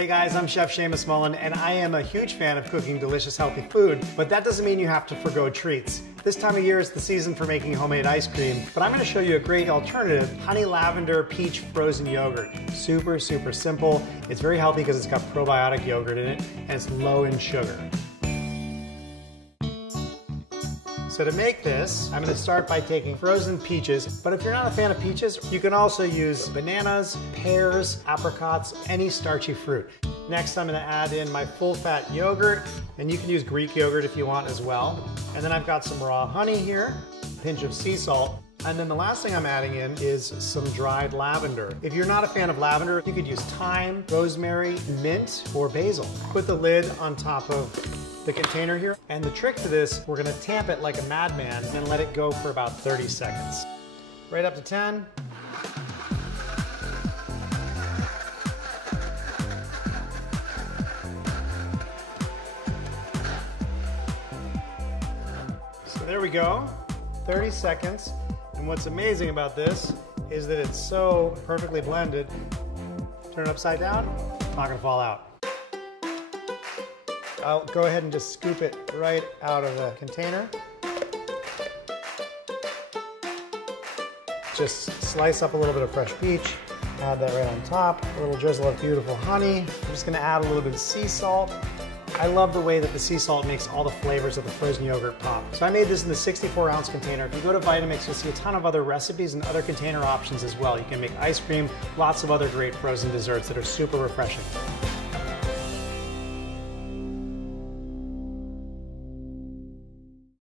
Hey guys, I'm Chef Seamus Mullen, and I am a huge fan of cooking delicious, healthy food, but that doesn't mean you have to forgo treats. This time of year is the season for making homemade ice cream, but I'm going to show you a great alternative, honey lavender peach frozen yogurt. Super, super simple. It's very healthy because it's got probiotic yogurt in it, and it's low in sugar. So to make this, I'm going to start by taking frozen peaches, but if you're not a fan of peaches, you can also use bananas, pears, apricots, any starchy fruit. Next, I'm going to add in my full-fat yogurt, and you can use Greek yogurt if you want as well. And then I've got some raw honey here, a pinch of sea salt, and then the last thing I'm adding in is some dried lavender. If you're not a fan of lavender, you could use thyme, rosemary, mint, or basil. Put the lid on top of the container here, and the trick to this, we're gonna tamp it like a madman and let it go for about 30 seconds. Right up to 10. So there we go, 30 seconds. And what's amazing about this is that it's so perfectly blended. Turn it upside down, it's not gonna fall out. I'll go ahead and just scoop it right out of the container. Just slice up a little bit of fresh peach, add that right on top, a little drizzle of beautiful honey. I'm just gonna add a little bit of sea salt. I love the way that the sea salt makes all the flavors of the frozen yogurt pop. So I made this in the 64-ounce container. If you go to Vitamix, you'll see a ton of other recipes and other container options as well. You can make ice cream, lots of other great frozen desserts that are super refreshing.